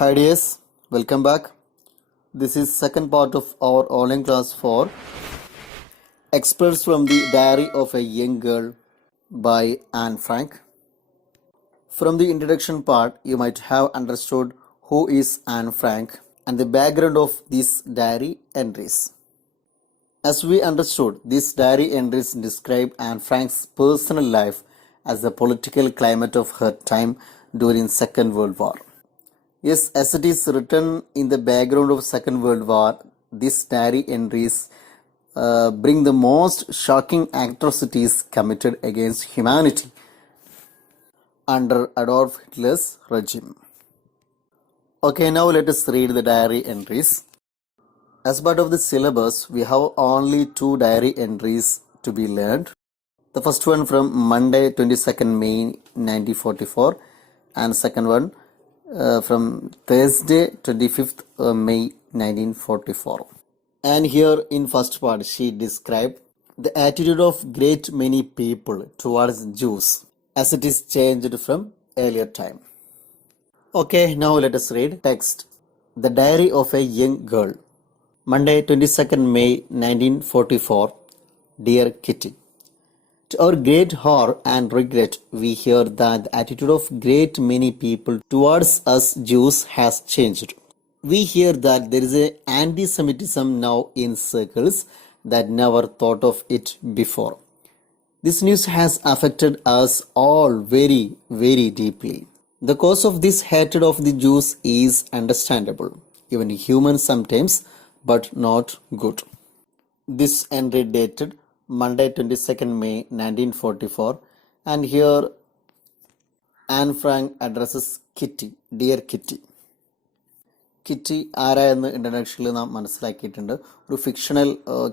Hi dears, welcome back. This is second part of our online class for Excerpts from the Diary of a Young Girl by Anne Frank. From the introduction part, you might have understood who is Anne Frank and the background of these diary entries. As we understood, these diary entries describe Anne Frank's personal life as the political climate of her time during Second World War. Yes, as it is written in the background of Second World War, these diary entries bring the most shocking atrocities committed against humanity under Adolf Hitler's regime. Okay, now let us read the diary entries. As part of the syllabus, we have only 2 diary entries to be learned. The first one from Monday 22nd May 1944 and second one from Thursday 25th May 1944. And here in first part she described the attitude of great many people towards Jews as it is changed from earlier time. Okay, now let us read text. The Diary of a Young Girl. Monday 22nd May 1944. Dear Kitty, to our great horror and regret, we hear that the attitude of great many people towards us Jews has changed. We hear that there is an anti-Semitism now in circles that never thought of it before. This news has affected us all very, very deeply. The cause of this hatred of the Jews is understandable, even human sometimes, but not good. This entry dated Monday 22nd May 1944, and here Anne Frank addresses Kitty. Dear Kitty. Kitty ആരാ എന്ന് ഇൻട്രഡക്ഷനിൽ നാം മനസ്സിലാക്കിയിട്ടുണ്ട്. ഒരു fictional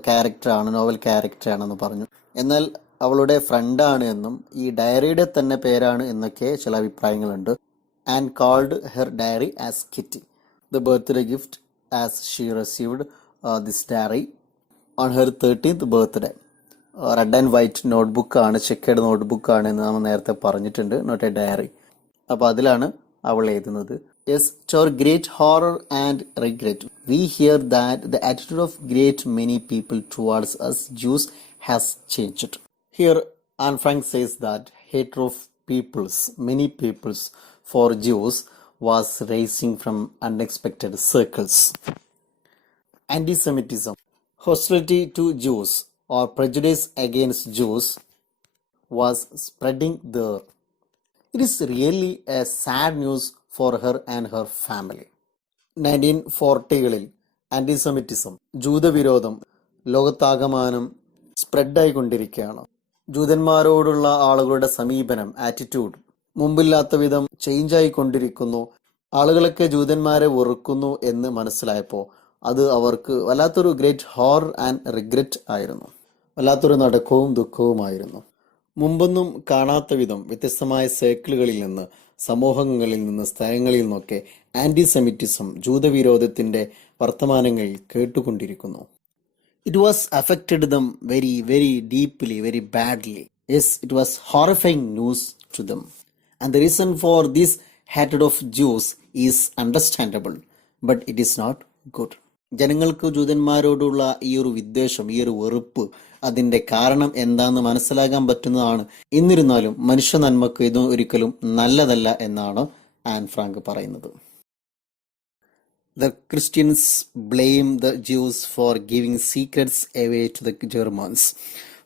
ക്യാരക്ടറാണ്, novel ക്യാരക്ടറാണെന്ന് പറഞ്ഞു. എന്നാൽ അവളുടെ ഫ്രണ്ടാണ് എന്നും ഈ ഡയറിയുടെ തന്നെ പേരാണ് എന്നൊക്കെ ചില അഭിപ്രായങ്ങളുണ്ട്. And called her diary as Kitty. The birthday gift as she received this diary on her 13th birthday. Red and white നോട്ട്ബുക്കാണ്, ചെക്കേഡ് നോട്ട്ബുക്കാണ് എന്ന് നമ്മൾ നേരത്തെ പറഞ്ഞിട്ടുണ്ട്, നോട്ട് എ ഡയറി. അപ്പോൾ അതിലാണ് അവൾ എഴുതുന്നത്. Yes, to our great horror and regret, we hear that the attitude of great many people towards us Jews has changed. Here, Anne Frank says that hatred of peoples, many peoples, for Jews was rising from unexpected circles. Anti-Semitism, hostility to Jews or prejudice against Jews was spreading there. It is really a sad news for her and her family. 1940കളിൽ antisemitism, ജൂതവിരോധം ലോകത്താകമാനം സ്പ്രെഡായിക്കൊണ്ടിരിക്കുകയാണ്. ജൂതന്മാരോടുള്ള ആളുകളുടെ സമീപനം, attitude മുമ്പില്ലാത്ത വിധം change ആയിക്കൊണ്ടിരിക്കുന്നു. ആളുകളൊക്കെ ജൂതന്മാരെ വെറുക്കുന്നു എന്ന് മനസ്സിലായപ്പോൾ അത് അവർക്ക് വല്ലാത്തൊരു ഗ്രേറ്റ് ഹോറർ ആൻഡ് റിഗ്രറ്റ് ആയിരുന്നു, വല്ലാത്തൊരു നടക്കവും ദുഃഖവുമായിരുന്നു. മുമ്പൊന്നും കാണാത്ത വിധം വ്യത്യസ്തമായ സർക്കിളുകളിൽ നിന്ന്, സമൂഹങ്ങളിൽ നിന്ന്, സ്ഥലങ്ങളിൽ നിന്നൊക്കെ ആന്റിസെമിറ്റിസം, ജൂതവിരോധത്തിന്റെ വർത്തമാനങ്ങൾ കേട്ടുകൊണ്ടിരിക്കുന്നു. It was affected them very very deeply, very badly. Yes, it was horrifying news to them. And the reason for this hatred of Jews is understandable, but it is not good. ജനങ്ങൾക്ക് ജൂതന്മാരോടുള്ള ഈ ഒരു വിദ്വേഷം, ഈ ഒരു വെറുപ്പ്, അതിന്റെ കാരണം എന്താണെന്ന് മനസ്സിലാക്കാൻ പറ്റുന്നതാണ്. എന്നിരുന്നാലും മനുഷ്യ നന്മക്ക് ഇത് ഒരിക്കലും നല്ലതല്ല എന്നാണ് ആൻ ഫ്രാങ്ക് പറയുന്നത്. The Christians blame the Jews for giving secrets away to the Germans,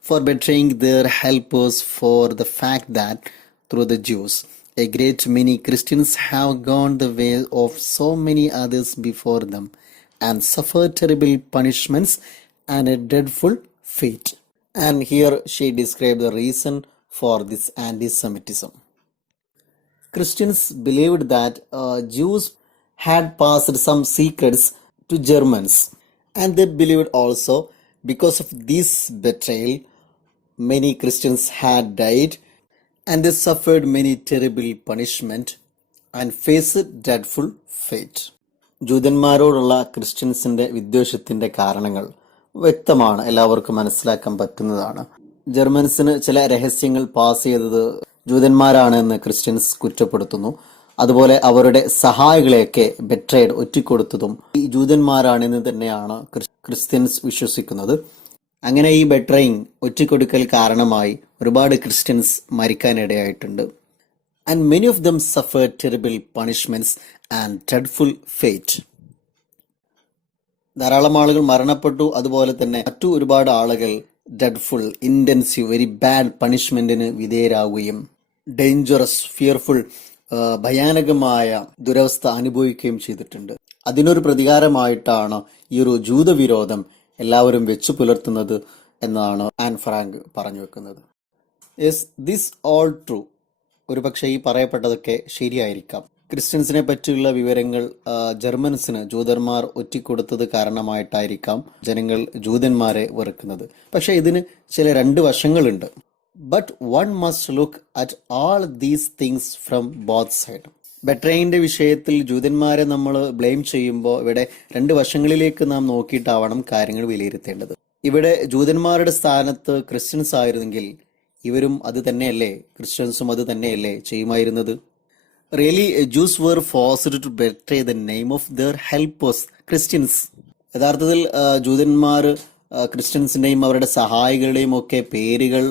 for betraying their helpers, for the fact that through the Jews a great many Christians have gone the way of so many others before them and suffered terrible punishments and a dreadful fate. And here she described the reason for this anti-Semitism. Christians believed that Jews had passed some secrets to Germans, and they believed also because of this betrayal many Christians had died and they suffered many terrible punishment and faced dreadful fate. ജൂതന്മാരോടുള്ള ക്രിസ്ത്യൻസിന്റെ വിദ്വേഷത്തിന്റെ കാരണങ്ങൾ വ്യക്തമാണ്, എല്ലാവർക്കും മനസ്സിലാക്കാൻ പറ്റുന്നതാണ്. ജർമ്മൻസിന് ചില രഹസ്യങ്ങൾ pass ചെയ്തത് ജൂതന്മാരാണ് എന്ന് Christians കുറ്റപ്പെടുത്തുന്നു. അതുപോലെ അവരുടെ സഹായികളെയൊക്കെ ബെട്രേഡ് ഒറ്റിക്കൊടുത്തതും ഈ ജൂതന്മാരാണെന്ന് തന്നെയാണ് ക്രിസ്ത്യൻസ് വിശ്വസിക്കുന്നത്. അങ്ങനെ ഈ ബെട്രയിങ് ഒറ്റിക്കൊടുക്കൽ കാരണമായി ഒരുപാട് ക്രിസ്ത്യൻസ് മരിക്കാനിടയായിട്ടുണ്ട്. And many of them suffer terrible punishments and dreadful fate. ധാരാളം ആളുകൾ മരണപ്പെട്ടു. അതുപോലെ തന്നെ മറ്റു ഒരുപാട് ആളുകൾ ഡ്രെഡ്ഫുൾ, ഇന്റൻസീവ്, വെരി ബാഡ് പണിഷ്മെന്റിന് വിധേയരാകുകയും ഡേഞ്ചറസ്, ഫിയർഫുൾ, ഭയാനകമായ ദുരവസ്ഥ അനുഭവിക്കുകയും ചെയ്തിട്ടുണ്ട്. അതിനൊരു പ്രതികാരമായിട്ടാണ് ഈ ഒരു ജൂതവിരോധം എല്ലാവരും വെച്ചു പുലർത്തുന്നത് എന്നാണ് ആൻ ഫ്രാങ്ക് പറഞ്ഞു വെക്കുന്നത്. Is this all true? ഒരു പക്ഷേ ഈ പറയപ്പെട്ടതൊക്കെ ശരിയായിരിക്കാം. ക്രിസ്ത്യൻസിനെ പറ്റിയുള്ള വിവരങ്ങൾ ജർമ്മൻസിന് ജൂതന്മാർ ഒറ്റിക്കൊടുത്തത് കാരണമായിട്ടായിരിക്കാം ജനങ്ങൾ ജൂതന്മാരെ വെറുക്കുന്നത്. പക്ഷെ ഇതിന് ചില രണ്ട് വശങ്ങളുണ്ട്. But one must look at all these things from both side. ബെട്രയിന്റെ വിഷയത്തിൽ ജൂതന്മാരെ നമ്മൾ ബ്ലെയിം ചെയ്യുമ്പോൾ ഇവിടെ രണ്ട് വശങ്ങളിലേക്ക് നാം നോക്കിയിട്ടാവണം കാര്യങ്ങൾ വിലയിരുത്തേണ്ടത്. ഇവിടെ ജൂതന്മാരുടെ സ്ഥാനത്ത് ക്രിസ്ത്യൻസ് ആയിരുന്നെങ്കിൽ ഇവരും അത് തന്നെയല്ലേ, ക്രിസ്ത്യൻസും അത് തന്നെയല്ലേ ചെയ്യുമായിരുന്നത്? Really Jews were forced to betray the name of their helpers, Christians. യഥാർത്ഥത്തിൽ ജൂതന്മാർ ക്രിസ്ത്യൻസിന്റെയും അവരുടെ സഹായികളുടെയും ഒക്കെ പേരുകൾ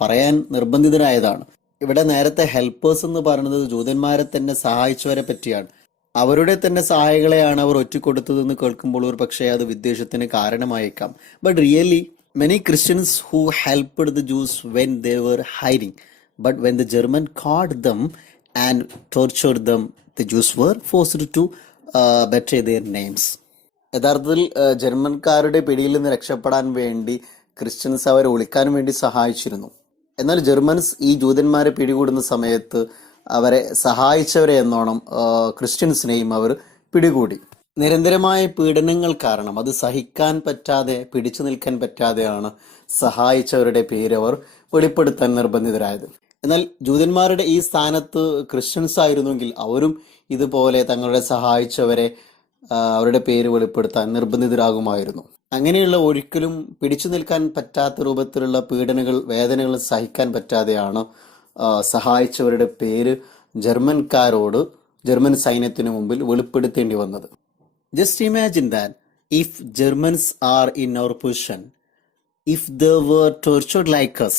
പറയാൻ നിർബന്ധിതരായതാണ്. ഇവിടെ നേരത്തെ ഹെൽപ്പേഴ്സ് എന്ന് പറയുന്നത് ജൂതന്മാരെ തന്നെ സഹായിച്ചവരെ പറ്റിയാണ്. അവരുടെ തന്നെ സഹായികളെയാണ് അവർ ഒറ്റിക്കൊടുത്തതെന്ന് കേൾക്കുമ്പോൾ ഒരു പക്ഷേ അത് വിദ്വേഷത്തിന് കാരണമായേക്കാം. But really many Christians who helped the Jews when they were hiding, but when the German caught them and tortured them, the Jews were forced to betray their names. യഥാർത്ഥത്തിൽ ജർമ്മൻകാരുടെ പിടിയിൽ നിന്ന് രക്ഷപ്പെടാൻ വേണ്ടി ക്രിസ്ത്യൻസ് അവരെ ഒളിക്കാൻ വേണ്ടി സഹായിച്ചിരുന്നു. എന്നാൽ ജർമ്മൻസ് ഈ ജൂതന്മാരെ പിടികൂടുന്ന സമയത്ത് അവരെ സഹായിച്ചവരെ എന്നോണം ക്രിസ്ത്യൻസിനെയും അവർ പിടികൂടി. നിരന്തരമായ പീഡനങ്ങൾ കാരണം അത് സഹിക്കാൻ പറ്റാതെ, പിടിച്ചു നിൽക്കാൻ പറ്റാതെയാണ് സഹായിച്ചവരുടെ പേര് അവർ വെളിപ്പെടുത്താൻ നിർബന്ധിതരായത്. എന്നാൽ ജൂതന്മാരുടെ ഈ സ്ഥാനത്ത് ക്രിസ്ത്യൻസ് ആയിരുന്നെങ്കിൽ അവരും ഇതുപോലെ തങ്ങളുടെ സഹായിച്ചവരെ അവരുടെ പേര് വെളിപ്പെടുത്താൻ നിർബന്ധിതരാകുമായിരുന്നു. അങ്ങനെയുള്ള ഒരിക്കലും പിടിച്ചു നിൽക്കാൻ പറ്റാത്ത രൂപത്തിലുള്ള പീഡനങ്ങൾ, വേദനകൾ സഹിക്കാൻ പറ്റാതെയാണ് സഹായിച്ചവരുടെ പേര് ജർമ്മൻകാരോട്, ജർമ്മൻ സൈന്യത്തിനു മുമ്പിൽ വെളിപ്പെടുത്തേണ്ടി വന്നത്. Just imagine that if Germans are in our position, if they were tortured like us,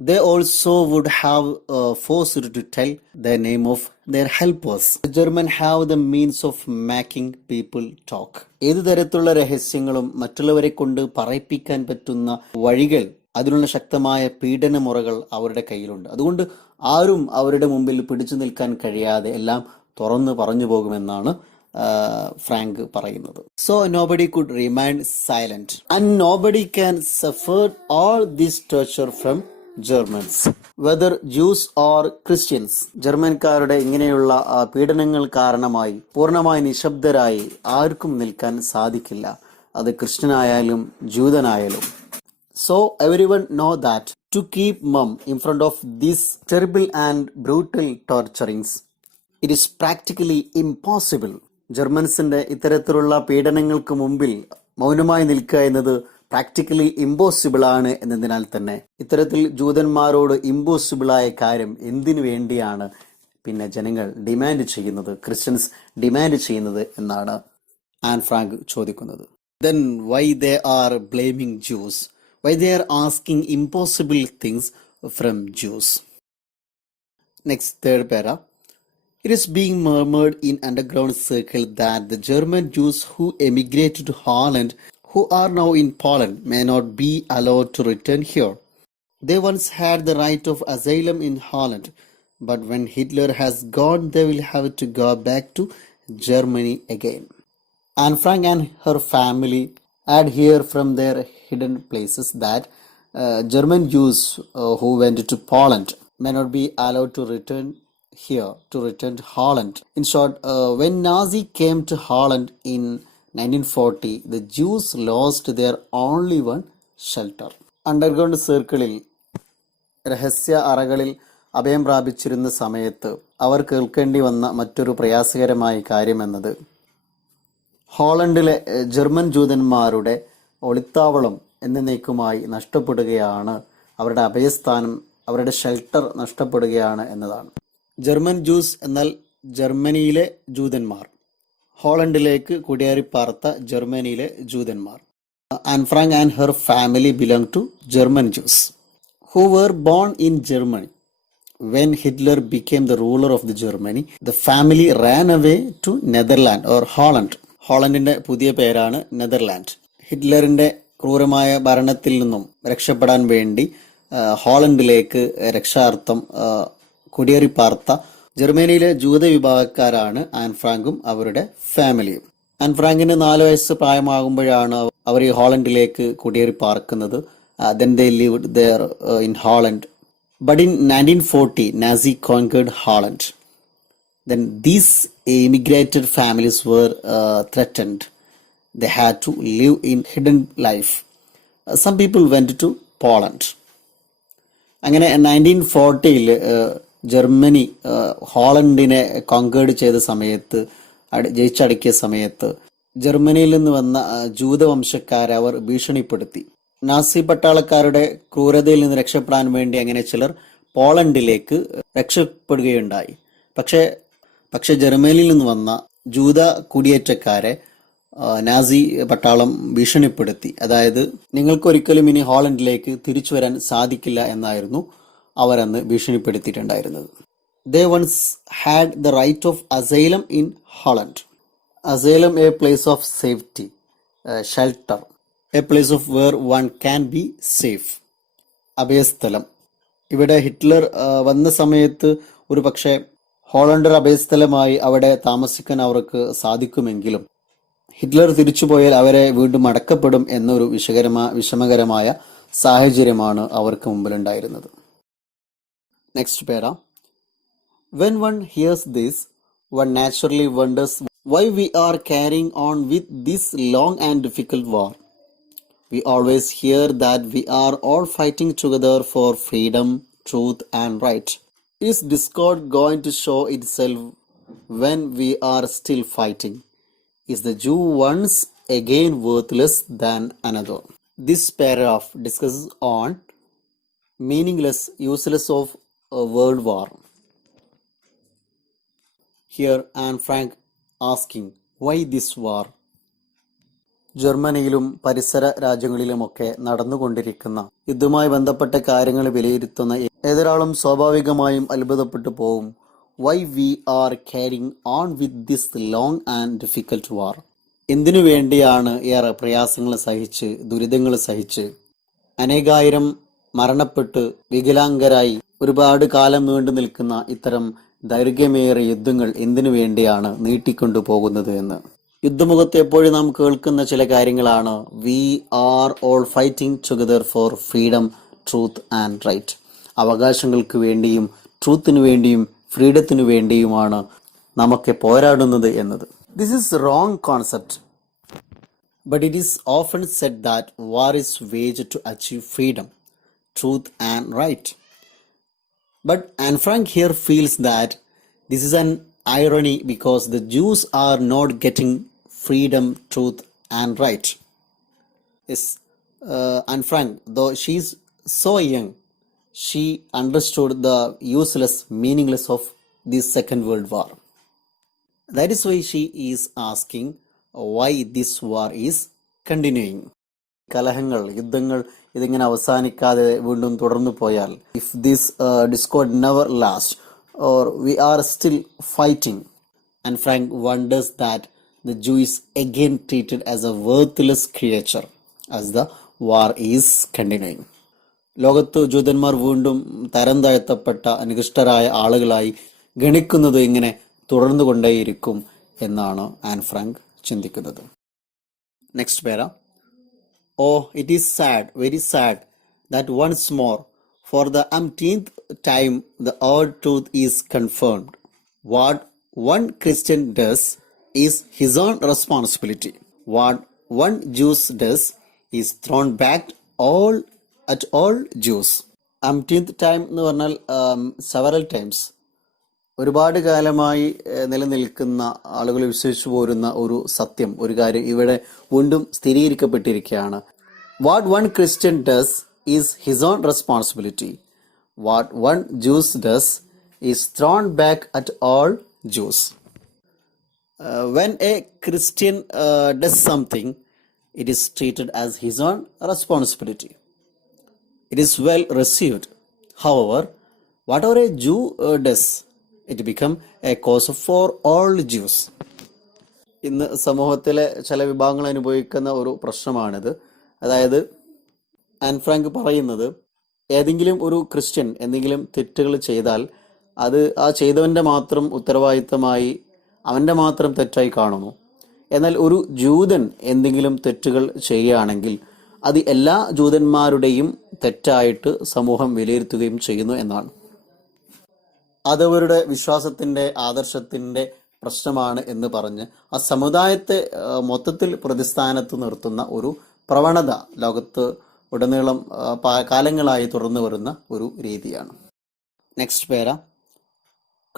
they also would have forced to tell the name of their helpers. The German have the means of making people talk. ഏതു തരത്തിലുള്ള രഹസ്യങ്ങളും മറ്റുള്ളവരെ കൊണ്ട് പറയിപ്പിക്കാൻ പറ്റുന്ന വഴികൾ, അതിനുള്ള ശക്തമായ പീഡനമുറകൾ അവരുടെ കയ്യിലുണ്ട്. അതുകൊണ്ട് ആരും അവരുടെ മുമ്പിൽ പിടിച്ചു നിൽക്കാൻ കഴിയാതെ എല്ലാം തുറന്നു പറഞ്ഞു പോകുമെന്നാണ് ഫ്രാങ്ക് പറയുന്നത്. So nobody could remain silent and nobody can suffer all this torture from Germans, whether Jews or Christians. ജർമ്മൻകാരുടെ ഇങ്ങനെയുള്ള പീഡനങ്ങൾ കാരണമായി പൂർണ്ണമായി നിശബ്ദരായി ആർക്കും നിൽക്കാൻ സാധിക്കില്ല, അത് ക്രിസ്ത്യനായാലും ജൂതനായാലും. So everyone know that to keep mum in front of these terrible and brutal torturings it is practically impossible. ജർമ്മൻസിന്റെ ഇത്തരത്തിലുള്ള പീഡനങ്ങൾക്ക് മുമ്പിൽ മൗനമായി നിൽക്കുക എന്നത് പ്രാക്ടിക്കലി ഇമ്പോസിബിൾ ആണ് എന്നതിനാൽ തന്നെ ഇത്തരത്തിൽ ജൂതന്മാരോട് ഇമ്പോസിബിളായ കാര്യം എന്തിനു വേണ്ടിയാണ് പിന്നെ ജനങ്ങൾ ഡിമാൻഡ് ചെയ്യുന്നത്, ക്രിസ്ത്യൻസ് ഡിമാൻഡ് ചെയ്യുന്നത് എന്നാണ് ആൻ ഫ്രാങ്ക് ചോദിക്കുന്നത്. Then why they are blaming Jews? Why they are asking impossible things from Jews? Next, third para. It is being murmured in underground circle that the German Jews who emigrated to Holland, who are now in Poland, may not be allowed to return here. They once had the right of asylum in Holland, but when Hitler has gone, they will have to go back to Germany again. Anne Frank and her family add here from their hidden places that German Jews who went to Poland may not be allowed to return here, to return to Holland. In short, when Nazi came to Holland in 1940, the Jews lost their only one shelter. Underground സർക്കിളിൽ, രഹസ്യ അറകളിൽ അഭയം പ്രാപിച്ചിരുന്ന സമയത്ത് അവർ കേൾക്കേണ്ടി വന്ന മറ്റൊരു പ്രയാസകരമായ കാര്യമെന്നത് ഹോളണ്ടിലെ German ജൂതന്മാരുടെ ഒളിത്താവളം എന്നേക്കുമായി നഷ്ടപ്പെടുകയാണ്, അവരുടെ അഭയസ്ഥാനം, അവരുടെ ഷെൽട്ടർ നഷ്ടപ്പെടുകയാണ് എന്നതാണ്. ജർമ്മൻ ജ്യൂസ് എന്നാൽ ജർമ്മനിയിലെ ജൂതന്മാർ, ഹോളണ്ടിലേക്ക് കുടിയേറിപ്പാർത്ത ജർമ്മനിയിലെ ജൂതന്മാർ. Anne Frank and her family belong to German Jews who were born in Germany. When Hitler became the ruler of the Germany, the family ran away to Netherlands or Holland. ഹോളണ്ടിന്റെ പുതിയ പേരാണ് Netherland. ഹിറ്റ്ലറിന്റെ ക്രൂരമായ ഭരണത്തിൽ നിന്നും രക്ഷപ്പെടാൻ വേണ്ടി ഹോളണ്ടിലേക്ക് രക്ഷാർത്ഥം കുടിയേറിപ്പാർത്ത ജർമ്മനിയിലെ ജൂത വിഭാഗക്കാരാണ് an ഫ്രാങ്കും അവരുടെ ഫാമിലിയും. ആൻ ഫ്രാങ്കിന് 4 വയസ്സ് പ്രായമാകുമ്പോഴാണ് അവർ ഈ ഹോളണ്ടിലേക്ക് കുടിയേറിപ്പാർക്കുന്നത്. Then they lived there in Holland. But in 1940, Nazi conquered Holland. Then these immigrated families were threatened. They had to live in hidden life. Some people went to Poland. അങ്ങനെ 1940-ൽ Germany ഹോളണ്ടിനെ conquered ചെയ്ത സമയത്ത്, ജയിച്ചടക്കിയ സമയത്ത് ജർമ്മനിയിൽ നിന്ന് വന്ന ജൂതവംശക്കാരെ അവർ ഭീഷണിപ്പെടുത്തി. Nazi പട്ടാളക്കാരുടെ ക്രൂരതയിൽ നിന്ന് രക്ഷപ്പെടാൻ വേണ്ടി അങ്ങനെ ചിലർ പോളണ്ടിലേക്ക് രക്ഷപ്പെടുകയുണ്ടായി. പക്ഷെ ജർമ്മനിയിൽ നിന്ന് വന്ന ജൂത കുടിയേറ്റക്കാരെ നാസി പട്ടാളം ഭീഷണിപ്പെടുത്തി. അതായത് നിങ്ങൾക്കൊരിക്കലും ഇനി ഹോളണ്ടിലേക്ക് തിരിച്ചു വരാൻ സാധിക്കില്ല എന്നായിരുന്നു അവരന്ന് ഭീഷണിപ്പെടുത്തിയിട്ടുണ്ടായിരുന്നത്. They once had the right of asylum in Holland. Asylum, a place of safety, shelter. A place of where one can be safe. അഭയസ്ഥലം. ഇവിടെ ഹിറ്റ്ലർ വന്ന സമയത്ത് ഒരു പക്ഷേ ഹോളണ്ടർ അഭയസ്ഥലമായി അവിടെ താമസിക്കാൻ അവർക്ക് സാധിക്കുമെങ്കിലും ഹിറ്റ്ലർ തിരിച്ചുപോയാൽ അവരെ വീണ്ടും അടക്കപ്പെടും എന്നൊരു വിഷമകരമായ സാഹചര്യമാണ് അവർക്ക് മുമ്പിലുണ്ടായിരുന്നത്. നെക്സ്റ്റ് പേര. When one hears this, one naturally wonders why we are carrying on with this long and difficult war. We always hear that we are all fighting together for freedom, truth, and right. Is discord going to show itself when we are still fighting? Is the Jew once again worthless than another? This paragraph discusses on meaningless, useless of a world war. Here Anne Frank asking, why this war? ജർമ്മനിയിലും പരിസര രാജ്യങ്ങളിലുമൊക്കെ നടന്നുകൊണ്ടിരിക്കുന്ന യുദ്ധവുമായി ബന്ധപ്പെട്ട കാര്യങ്ങൾ വിലയിരുത്തുന്ന ഏതൊരാളും സ്വാഭാവികമായും അത്ഭുതപ്പെട്ടു പോവും. Why we are carrying on with this long and difficult war. എന്തിനു വേണ്ടിയാണ് ഏറെ പ്രയാസങ്ങൾ സഹിച്ച്, ദുരിതങ്ങൾ സഹിച്ച്, അനേകായിരം മരണപ്പെട്ട് വികലാംഗരായി ഒരുപാട് കാലം നീണ്ടു നിൽക്കുന്ന ഇത്തരം ദൈർഘ്യമേറിയ യുദ്ധങ്ങൾ എന്തിനു വേണ്ടിയാണ് നീട്ടിക്കൊണ്ടു പോകുന്നത് എന്ന് യുദ്ധമുഖത്ത് എപ്പോഴും നാം കേൾക്കുന്ന ചില കാര്യങ്ങളാണ്. We are all fighting together for freedom, truth and right. അവകാശങ്ങൾക്ക് വേണ്ടിയും ട്രൂത്തിന് വേണ്ടിയും ഫ്രീഡത്തിനു വേണ്ടിയുമാണ് നമുക്ക് പോരാടുന്നത് എന്നത്. This is wrong concept. But it is often said that war is waged to achieve freedom, truth and right. But Anne Frank here feels that this is an irony because the Jews are not getting freedom, truth, and right. Yes, Anne Frank, though she's so young, she understood the useless, meaningless of this Second World War. That is why she is asking why this war is continuing. കലഹങ്ങൾ, യുദ്ധങ്ങൾ ഇതിങ്ങനെ അവസാനിക്കാതെ വീണ്ടും തുടർന്നു പോയാൽ, if this discord never last or we are still fighting, and Frank wonders that the Jew is again treated as a worthless creature as the war is continuing. ലോകത്ത് ജൂതന്മാർ വീണ്ടും തരം താഴ്ത്തപ്പെട്ട നികൃഷ്ടരായ ആളുകളായി ഗണിക്കുന്നത് ഇങ്ങനെ തുടർന്നു കൊണ്ടേയിരിക്കും എന്നാണ് ആൻ ഫ്രാങ്ക് ചിന്തിക്കുന്നത്. നെക്സ്റ്റ് പേര. Oh, it is sad, very sad, that once more, for the umpteenth time, the old truth is confirmed. What one Christian does is his own responsibility. What one Jew does is thrown back at all Jews. Umpteenth time എന്ന് പറഞ്ഞാൽ several times. ഒരുപാട് കാലമായി നിലനിൽക്കുന്ന ആളുകൾ വിശ്വസിച്ചു പോരുന്ന ഒരു സത്യം, ഒരു കാര്യം ഇവിടെ വീണ്ടും സ്ഥിരീകരിക്കപ്പെട്ടിരിക്കുകയാണ്. What one Christian does is his own responsibility. What one Jews does is thrown back at all Jews. When a Christian does something, it is treated as his own responsibility. It is well received. However, whatever a Jew does, it becomes a cause for all Jews. ഇന്ന് സമൂഹത്തിലെ ചില വിഭാഗങ്ങൾ അനുഭവിക്കുന്ന ഒരു പ്രശ്നമാണിത്. അതായത് an Frank പറയുന്നത്, ഏതെങ്കിലും ഒരു ക്രിസ്ത്യൻ എന്തെങ്കിലും തെറ്റുകൾ ചെയ്താൽ അത് ആ ചെയ്തവൻ്റെ മാത്രം ഉത്തരവാദിത്തമായി, അവൻ്റെ മാത്രം തെറ്റായി കാണുന്നു. എന്നാൽ ഒരു ജൂതൻ എന്തെങ്കിലും തെറ്റുകൾ ചെയ്യുകയാണെങ്കിൽ അത് എല്ലാ ജൂതന്മാരുടെയും തെറ്റായിട്ട് സമൂഹം വിലയിരുത്തുകയും ചെയ്യുന്നു എന്നാണ്. അതവരുടെ വിശ്വാസത്തിൻ്റെ ആദർശത്തിൻ്റെ പ്രശ്നമാണ് എന്ന് പറഞ്ഞ് ആ സമുദായത്തെ മൊത്തത്തിൽ പ്രതിസ്ഥാനത്ത് നിർത്തുന്ന ഒരു പ്രവണത ലോകത്ത് ഉടനീളം കാലങ്ങളായി തുടർന്നു വരുന്ന ഒരു രീതിയാണ്. നെക്സ്റ്റ് പേര.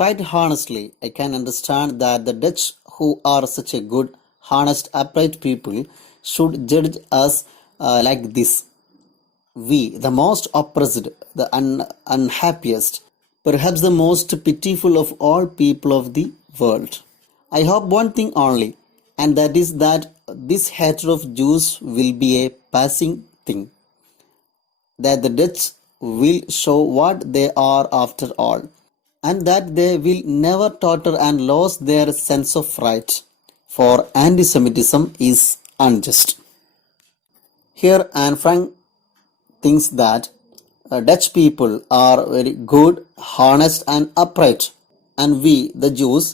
Quite honestly, I can understand that the Dutch, who are such a good, honest, upright people, should judge us like this. We, the most oppressed, the unhappiest, perhaps the most pitiful of all people of the world. I hope one thing only, and that is that this hatred of Jews will be a passing thing, that the Dutch will show what they are after all, and that they will never totter and lose their sense of right, for anti-Semitism is unjust. Here Anne Frank thinks that Dutch people are very good, honest and upright, and we, the Jews,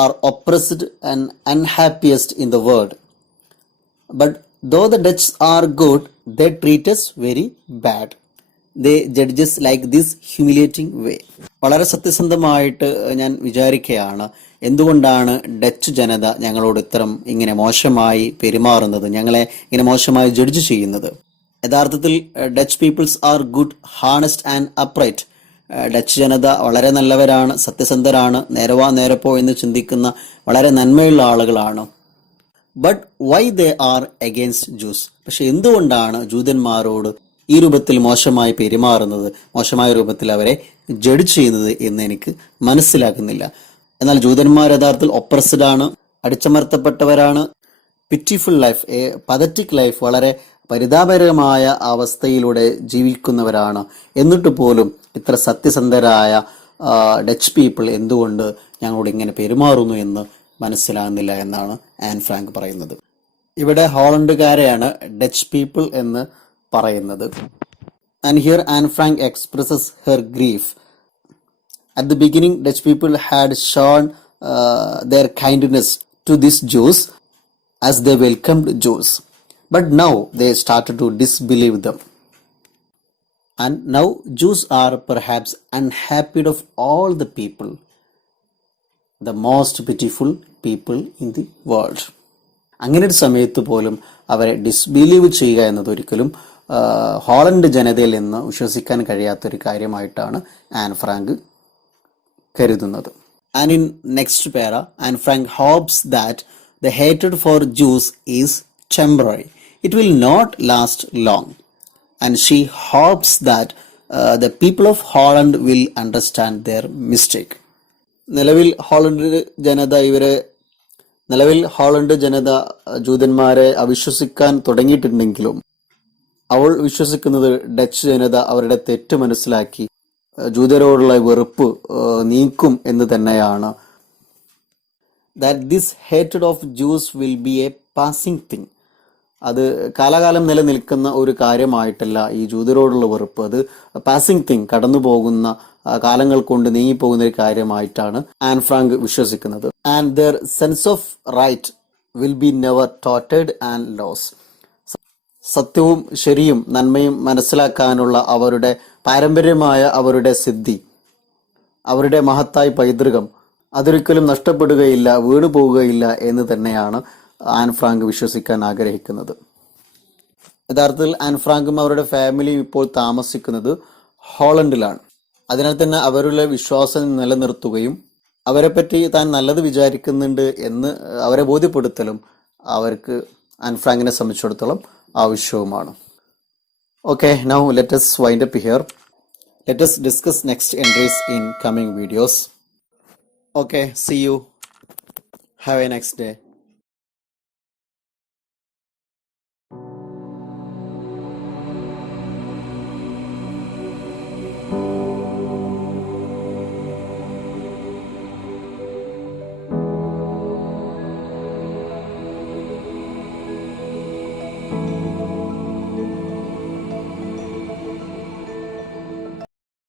are oppressed and unhappiest in the world. But though the Dutch are good, they treat us very bad. They judge us like this humiliating way. വളരെ സത്യസന്ധമായിട്ട് ഞാൻ വിചാരിക്കുകയാണ്, എന്തുകൊണ്ടാണ് Dutch ജനത ഞങ്ങളോട് ഇങ്ങനെ മോശമായി പെരുമാറുന്നത്, ഞങ്ങളെ ഇങ്ങനെ മോശമായി ജഡ്ജ് ചെയ്യുന്നത്. യഥാർത്ഥത്തിൽ Dutch peoples are good, honest and upright. Dutch ജനത വളരെ നല്ലവരാണ്, സത്യസന്ധരാണ്, നേരവാ നേരപ്പോ എന്ന് ചിന്തിക്കുന്ന വളരെ നന്മയുള്ള ആളുകളാണ്. But why they are against juice? പക്ഷെ എന്തുകൊണ്ടാണ് ജൂതന്മാരോട് ഈ രൂപത്തിൽ മോശമായി പെരുമാറുന്നത്, മോശമായ രൂപത്തിൽ അവരെ ജഡ്ജ് ചെയ്യുന്നത് എന്ന് എനിക്ക് മനസ്സിലാക്കുന്നില്ല. എന്നാൽ ജൂതന്മാർ യഥാർത്ഥത്തിൽ ഒപ്രസ്ഡ് ആണ്, അടിച്ചമർത്തപ്പെട്ടവരാണ്. പിറ്റിഫുൾ ലൈഫ്, എ പതറ്റിക് ലൈഫ്, വളരെ പരിതാപകരമായ അവസ്ഥയിലൂടെ ജീവിക്കുന്നവരാണ്. എന്നിട്ട് പോലും ഇത്ര സത്യസന്ധരായ ഡച്ച് പീപ്പിൾ എന്തുകൊണ്ട് ഞങ്ങളോട് ഇങ്ങനെ പെരുമാറുന്നു എന്ന് മനസ്സിലാകുന്നില്ല എന്നാണ് ആൻ ഫ്രാങ്ക് പറയുന്നത്. ഇവിടെ ഹോളണ്ടുകാരെയാണ് ഡച്ച് പീപ്പിൾ എന്ന് പറയുന്നത്. And here an Frank expresses her grief. At the beginning, Dutch people had shown their kindness to these Jews as they welcomed Jews. But now they started to disbelieve them. And now Jews are perhaps unhappy of all the people, the most pitiful people in the world. അങ്ങനെ ഒരു സമയത്ത് പോലും അവരെ disbelieve ചെയ്യുക എന്നത് ഒരിക്കലും Holland ജനതയിൽ നിന്ന് വിശ്വസിക്കാൻ കഴിയാത്തൊരു കാര്യമായിട്ടാണ് ആൻ ഫ്രാങ്ക് കരുതുന്നത്. And in next para, Anne Frank hopes that the hatred for Jews is temporary. It will not last long. And she hopes that the people of Holland will understand their mistake. നിലവിൽ Holland ജനത ജൂതന്മാരെ അവിശ്വസിക്കാൻ തുടങ്ങിയിട്ടുണ്ടെങ്കിലും അവൾ വിശ്വസിക്കുന്നത് Dutch ജനത അവരുടെ തെറ്റ് മനസ്സിലാക്കി ജൂതരോടുള്ള വെറുപ്പ് നീക്കും എന്ന് തന്നെയാണ്. That this hatred of Jews will be a passing thing. അത് കാലാകാലം നിലനിൽക്കുന്ന ഒരു കാര്യമായിട്ടല്ല ഈ ജൂതരോടുള്ള വെറുപ്പ്. അത് പാസിംഗ് തിങ്, കടന്നു പോകുന്ന കാലങ്ങൾ കൊണ്ട് നീങ്ങിപ്പോകുന്ന ഒരു കാര്യമായിട്ടാണ് ആൻ ഫ്രാങ്ക് വിശ്വസിക്കുന്നത്. And their sense of right will be never tottered and lost. സത്യവും ശരിയും നന്മയും മനസ്സിലാക്കാനുള്ള അവരുടെ പാരമ്പര്യമായ അവരുടെ സിദ്ധി, അവരുടെ മഹത്തായ പൈതൃകം അതൊരിക്കലും നഷ്ടപ്പെടുകയില്ല, വീണു പോവുകയില്ല എന്ന് തന്നെയാണ് ആൻ ഫ്രാങ്ക് വിശ്വസിക്കാൻ ആഗ്രഹിക്കുന്നത്. യഥാർത്ഥത്തിൽ ആൻ ഫ്രാങ്കും അവരുടെ ഫാമിലിയും ഇപ്പോൾ താമസിക്കുന്നത് ഹോളണ്ടിലാണ്. അതിനാൽ തന്നെ അവരുടെ വിശ്വാസം നിലനിർത്തുകയും അവരെപ്പറ്റി താൻ നല്ലത് വിചാരിക്കുന്നുണ്ട് എന്ന് അവരെ ബോധ്യപ്പെടുത്തലും അവർക്ക് ആൻ ഫ്രാങ്കിനെ സംബന്ധിച്ചിടത്തോളം ആവശ്യവുമാണ്. Okay, now let us wind up here. Let us discuss next entries in coming videos. Okay, see you. Have a next day.